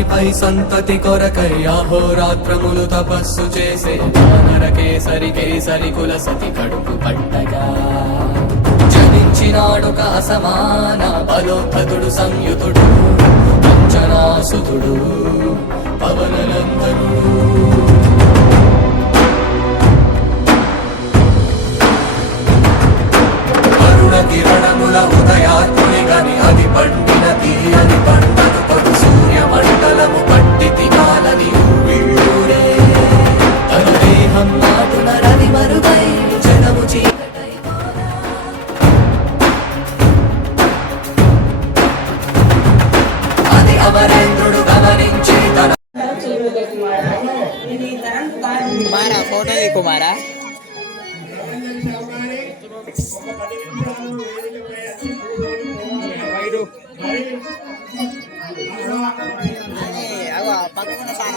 రాత్రిపై సంతతి కొరకై అహోరాత్రములు తపస్సు చేసే వానర కేసరి కేసరి కుల సతి కడుపు పట్టగా జనించినాడొక అసమాన బలోద్ధతుడు సంయుతుడు అంజనాసుతుడు పవననందనుడు. కిరణముల ఉదయాత్ముని గని అది పండిన తీయని పంటను పడు సూర్య మండలము పట్టి తినాలని ఊళ్ళూరే తన దేహం నాటున రవి మరుగై జనము చీకటై అది అమరేంద్రుడు గమనించి తన కుమారా ఫోటో కుమారా పక్కన సార్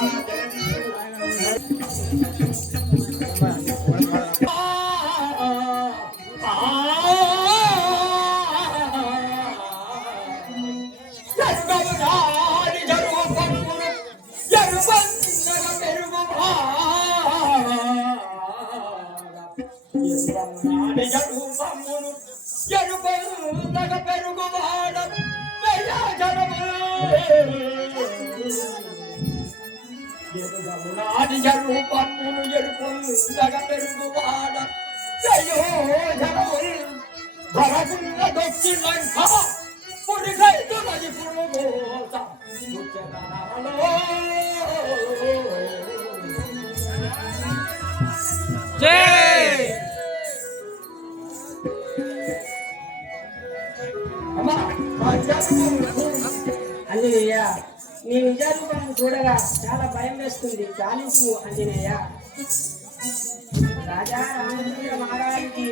రూపమును ఎరుపుండగ పెరుగువాడ ధరకున్న దొచ్చిలంక పురిగైతున్నది పురుగోత అంజనేయ నీ నిజ రూపం చూడగా చాలా భయం వేస్తుంది, చాలించు అంజనేయ. రాజా రామచంద్ర మహారాజుకి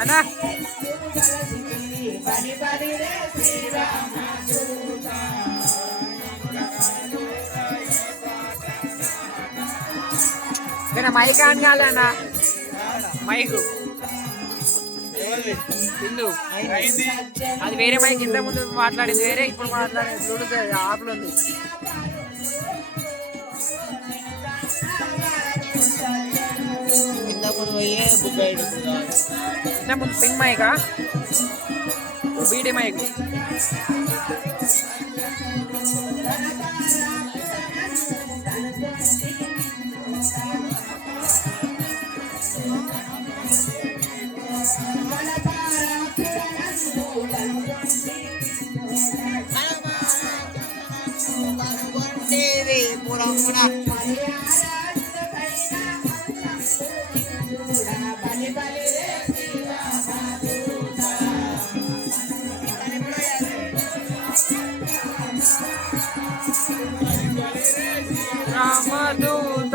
అన్నా మైక్ ఆన్ కాలేనా మైక్ ఇందు అది వేరే మైక్ ఇంత ముందు మాట్లాడింది వేరే ఇప్పుడు మాట్లాడేది బ్లూటూత్ ఆప్లో ఉంది. ఇంత ముందు పింక్ మైకా బీటీ మైక్ రామదూత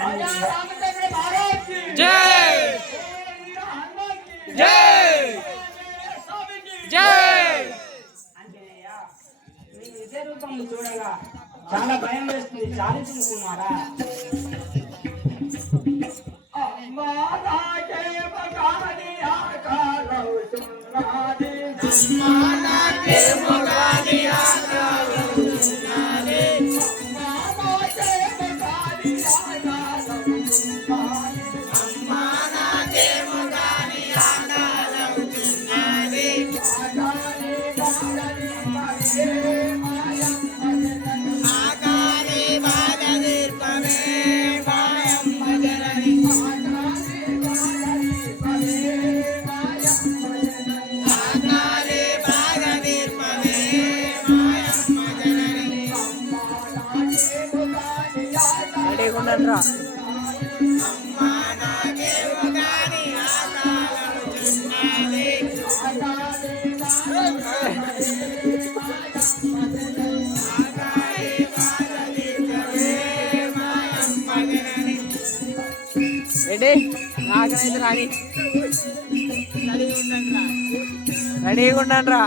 आजा रामचंद्र महाराज की जय हनुमान की जय स्वामी की जय అంజనేయ నీ నిజ రూపం చూడగా చాలా భయం వేస్తుంది చాలించుకున్నారా अम्मा नाके मगानी आकारो सुनादी अम्मा नाके मगानी आकारो सुनादी अम्मा नाके मगानी आकारो सुनादी अम्मा नाके मगानी आकारो सुनादी आकारे बादली पवे माया आकारे बादली पवे माया मजननी రెడీగా రెడీ నాకనైతే రాని రెడీగా ఉండండి రా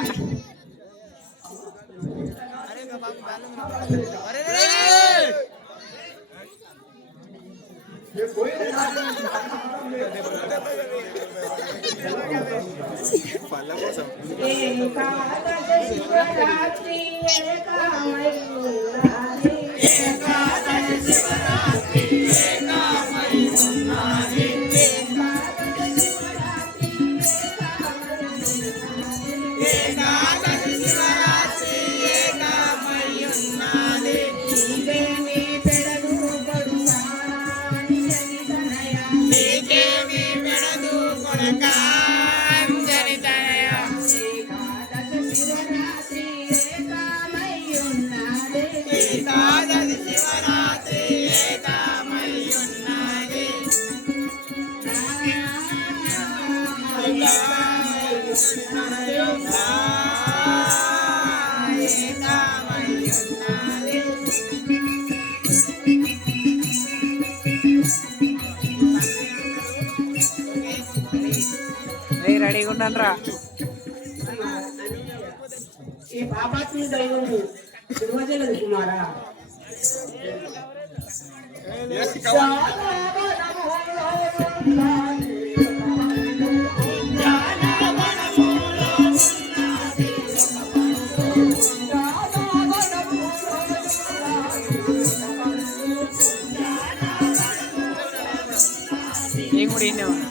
ఏకాదశి శివరాత్రి ఏకామయున్నారే ఏకాదశి శివరాత్రి ఏకామయున్నారే ఏకాదశి శివరాత్రి ఏకాదశి శివరాత్రి ఏకామయున్నారే నీవేమి పెడదు కొడుకా అంజని తనయ నీకేమి పెడదు కొడుకా అంజని తనయ ఏకాదశి శివరాత్రి ఏకామయున్నారే ఏకాదశి శివరాత్రి ఏకామయున్నారే రెడీగా ఉండండి రా ఈ పాపాత్మి దైవం శివజలది కుమారా నేను కూడా ఇన్నే ఉన్నా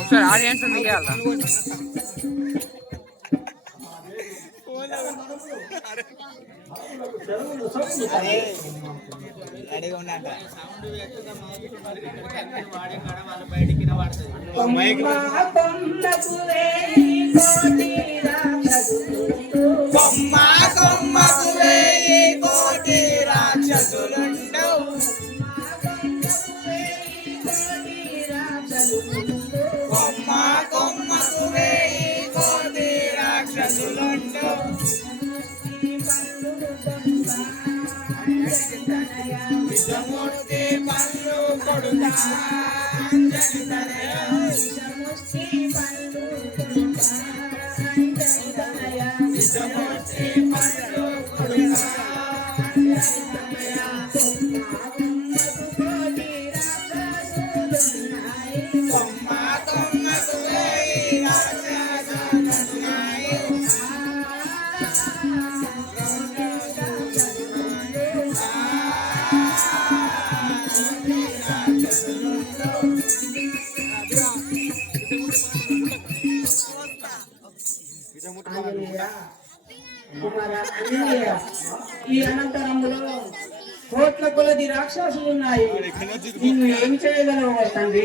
ఒకసారి ఆడియన్స్ దిగాల కొమ్మకు వేయి కోటి రాక్షసులుండవు కొమ్మకు వేయి కోటి రాక్షసులుండవు విషమూర్తి పళ్ళు కొడుతా అంజని తనయ విషమూర్తి పళ్ళు కొడుతా అంజని తనయ కొమ్మకు వేయి రాక్షసులున్నాయి ఈ అనంతరములో కోట్ల కొలది రాక్షసులు ఉన్నాయి. నిన్ను ఏమి చేయగలవు తండ్రి?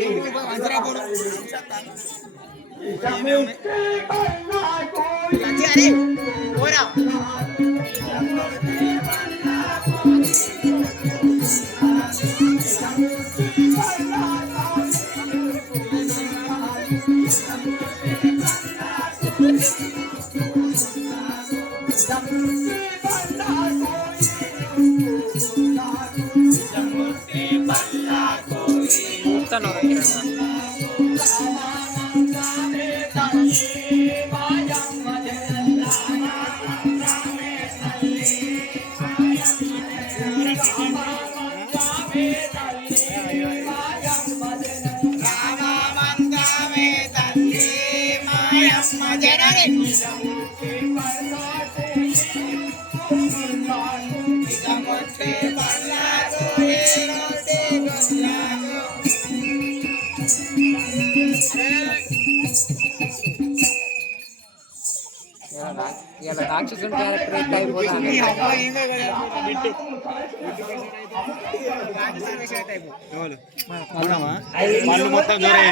రాక్షసుని క్యారెక్టర్ ఎట్లా అయిపోతాను. వాళ్ళు మొత్తం దూరం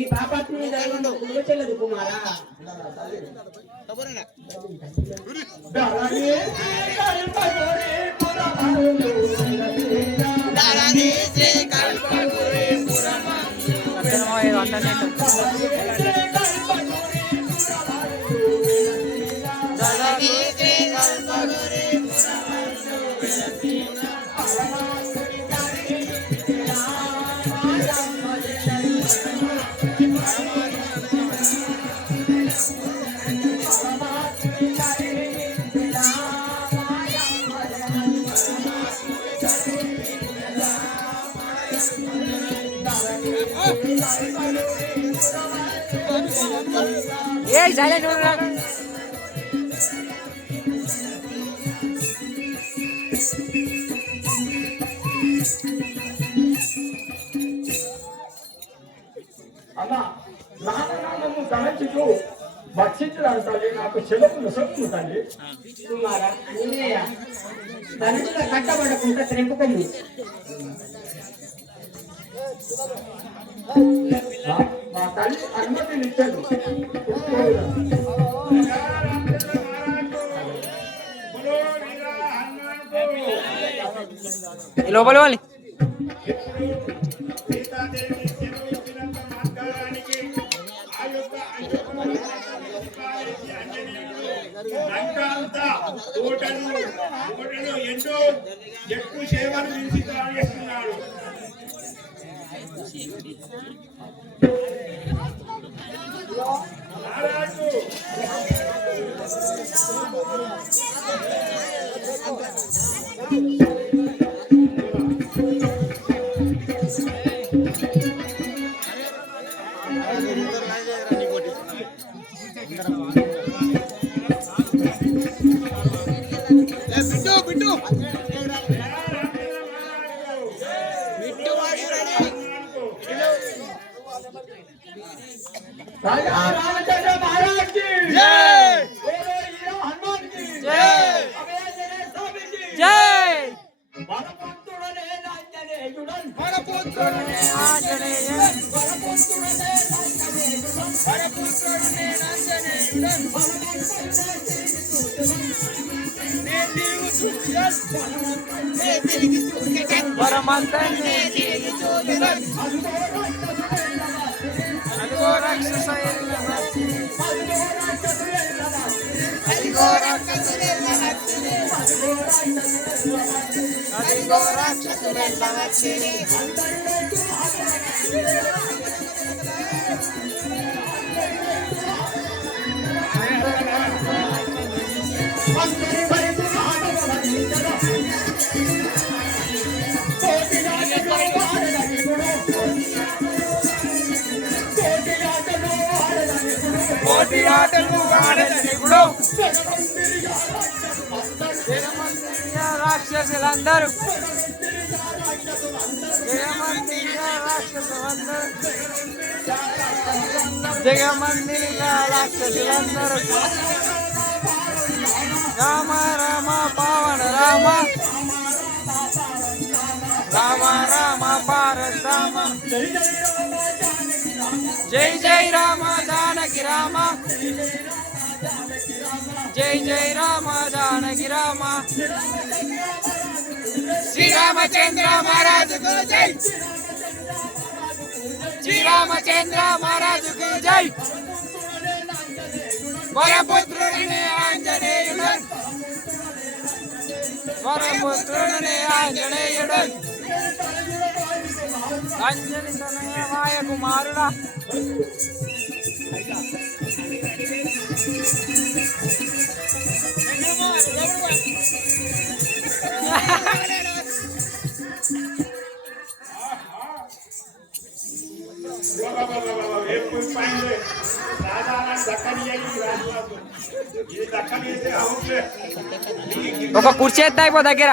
ఈ పాపాత్ముని చెల్లదు కుమారా. అమ్మా నామనామము తలంచుతూ భక్షించడానికి తల్లి నాకు చెలకులు సొమ్ము తల్లి. కుమారా అన్నయ్య ధనుజుల కట్టబడకుండా త్రెంపుకొమ్ము. మా తల్లి అనుమతినిచ్చాడు. లోపల వాళ్ళు ఎన్నో ఎక్కువ సేవలు నిలిచి తాగేస్తున్నాడు. राजा रामचंद्र महाराज की जय, हनुमान की जय, जय बलपुत्रुडने आंजनेयुडन बलपुत्रुडने आंजनेयुडन बलपुत्रुडने వరమంతని అదిగో రాక్షస అదిగో రాక్షసులెల్ల కోటి ఆటలు ఆడనిప్పుడు రాక్షసులందరూ జగమందిగా రాక్షసులందరూ రామ రామ పావన రామ రామ రామ పారరామ జై జై రామ జానకి రామ జై జై రామ జానకి రామ శ్రీరామచంద్ర మహారాజుకు జై శ్రీరామచంద్ర మహారాజుకు జై వరపుత్రుడిని ఆంజనేయుడు వరపుత్రుడిని ఆంజనేయుడు అంజని తనయ కుమారుడా ఒక కుర్చీ ఎత్తా అయిపో దగ్గర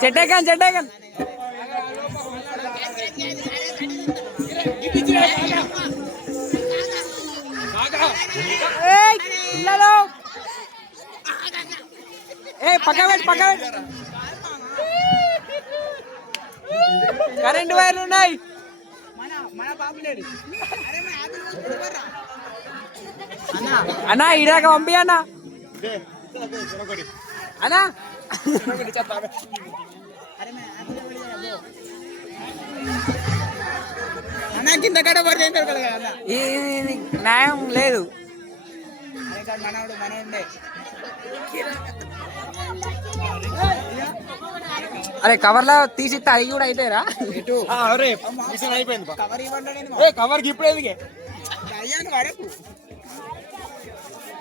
చెట్టేకన్ చెట్టేకన్ పక్క కరెంట్ వైర్లు ఉన్నాయి అన్నా ఇడాక పంపి అన్నా అన్నా కింద కడ పడితే న్యాయం లేదు అరే కవర్లో తీసి అది కూడా అయితేరా అయిపోయింది కవర్ ఇప్పుడు ఎదిగే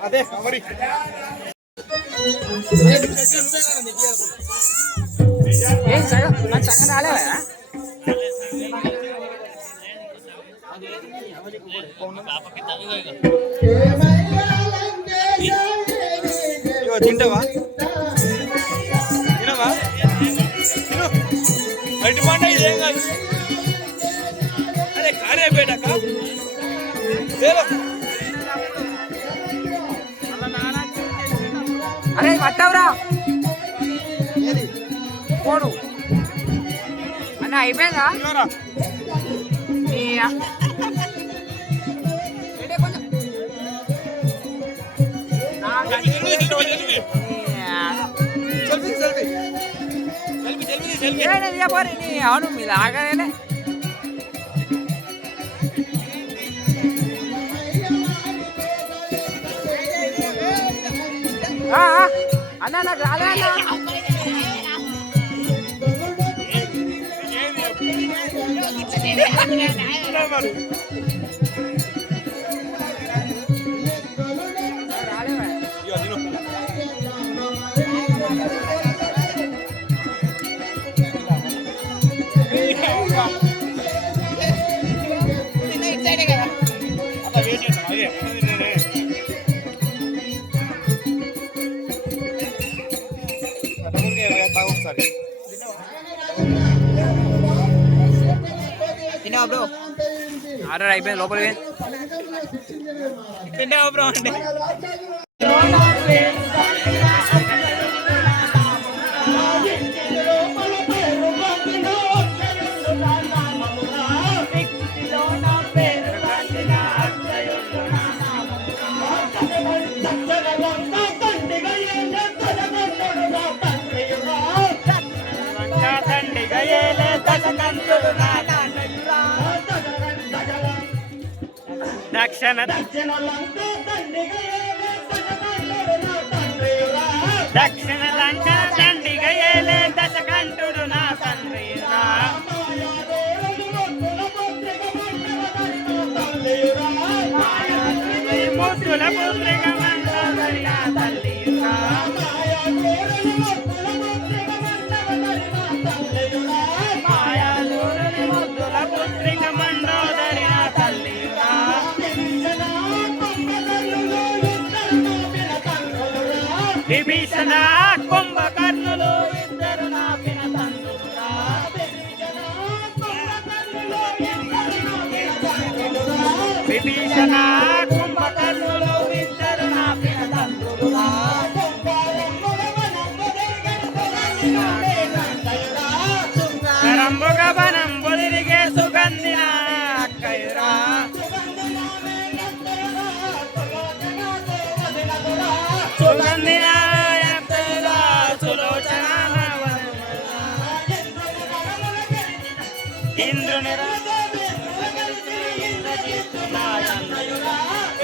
అదే కవర్ సగం రాలేదా తింటావా తినవా బయట పంట ఇదేం కాదు అరే కారే బేటక్క అరే పట్టవురా పోడు అన్న అయిపోయిందా అవును మీద ఆగనే అన్నా నాకు రాలే తిన్నావా బ్రో ఆర్డర్ అయిపోయింది లోపలికి తిన్నావా బ్రో అంటే దశకంఠుడు నా తండ్రియురా దక్షిణ దక్షిణ లంక దండిగ ఏలే దశకంఠుడు నా తండ్రియురా ముద్దుల పుత్రిక మండోదరి నా తల్లియురా మాయాదూరుని ముద్దుల పుత్రిక మండోదరి నా తల్లియురా విభీషణ కుంభకర్ణులు ఇద్దరు నా పినతండ్రులురా విభీషణ కుంభకర్ణులు ఇద్దరు నా పినతండ్రులురా రంబుగ వనం బొదిరిగే సుగంధిన అక్కయురా సుగంధిన అక్కయురా సులోచన ఇంద్రుని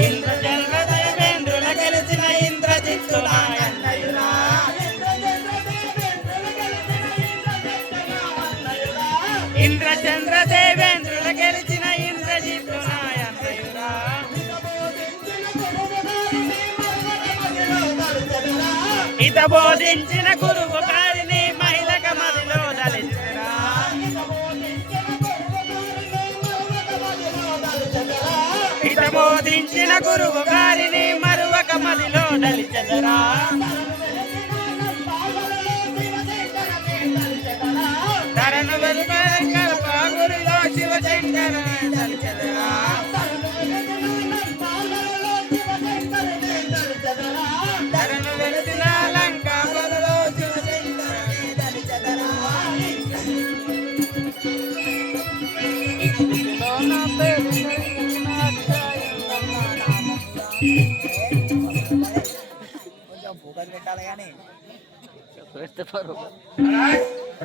ఇంద్రచంద్ర దేవేంద్రుల గెలిచిన ఇంద్రజిత్తునాయన్నయురా ఇంద్రచంద్ర దేవేంద్రుల గెలిచిన ఇంద్రజిత్తునాయన్నయురా ఇత బోధించిన గురువు గారిని మహిళక మదిలో దళితురా ఇత బోధించిన గురువు గారిని మరువక మదిలో దళితురా తరను వెలుగల పాగురిలో శివశంకర దళితురా తరను వెలుసిన లంకా బలలో శివశంకర దళితురా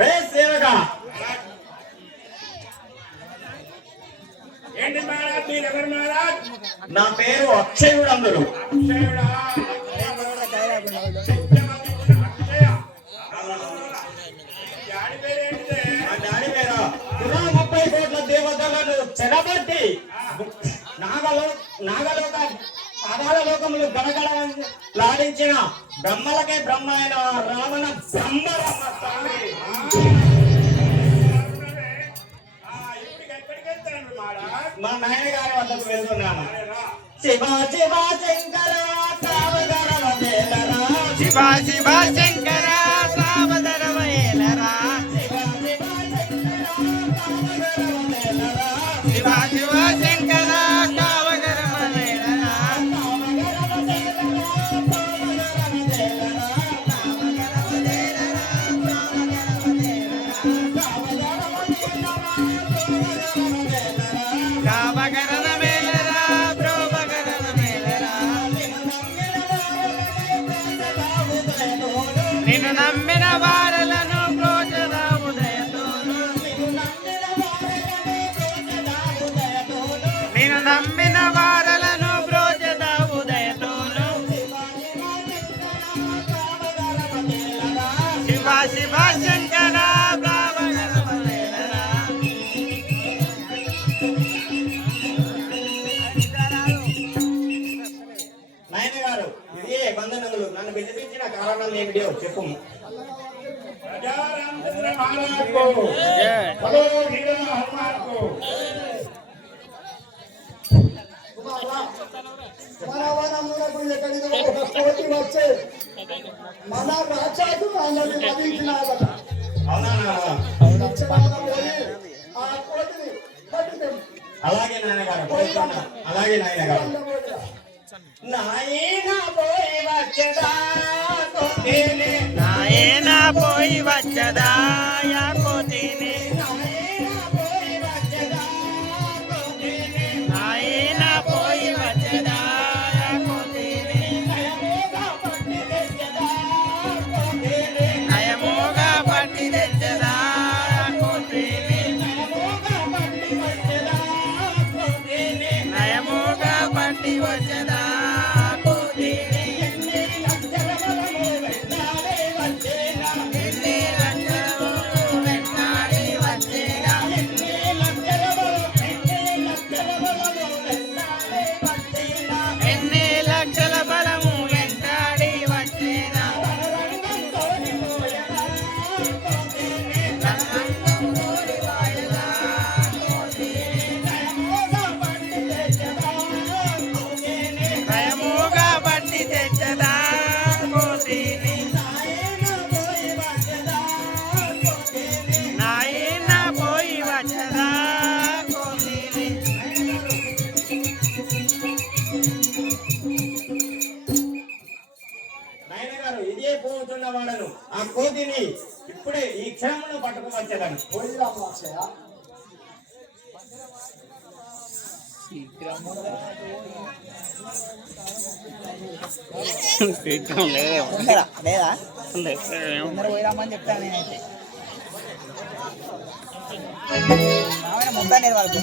రే సేవక ఏంటి మహారాజ్ మీరెవరు మహారాజ్ నా పేరు అక్షయుడు అందరు అక్షయుడా డాడీ పేరేంటిదే మా డాడీ పేరు 30 కోట్ల దేవతలను చెడబట్టి నాగలోక పాదాల లోకములు గడగడ లాడించిన బ్రహ్మలకే బ్రహ్మ అయిన రావణ బ్రహ్మరమ్మ స్వామి. ఇప్పుడు ఎక్కడికి వెళ్తాను మహారాజ్ మా నాయన గారి వద్దకు వెళ్తున్నాము. శివ శివ శంకర సావధరవ వేలరా శివ శివ శంకర సావధర వేలరా శివ శివ శంకర కావగర వేలరా కావగర వేలరా బ్రోవగర వేలరా నిన్ను నమ్మిన వారలను ప్రోచద ఉదయతోను నిన్ను నమ్మిన వారలను ప్రోచద ఉదయతోను శివ శివ శంకర బ్రావగర వేలరా నాయన గారు ఇదే బంధనములు నన్ను పిలిపించిన కారణాలు ఏమిటో చెప్పు. రాజారామచంద్ర మహారాజ్కు హలో హీరో హనుమాన్కు మనవనములకు ఎక్కడిదో ఒక కోటి వచ్చే మన రాక్షసు వాళ్ళని వధించినాడు. అవునా నాన్న? దక్షిణాన పోయి ఆ కోటిని పట్టుకొని అలాగే నాయన గారు పోతున్నా. అలాగే నాయన గారు నాయన పోయి వచ్చదా కోటిని నాయన పోయి వచ్చదా యా కోటిని నాయన పోయి వచ్చదా యా కోటిని నయమోగా పట్టి తెచ్చదా యా కోటిని పోతున్న వాళ్ళను ఆ కోతిని ఇప్పుడే ఈ క్షణంలో పట్టుకువచ్చేదాన్ని. పోయిరా మాస్టర్. లేదా పోయిరామని చెప్తాను నేనైతే మొత్తాన్ని వాళ్ళు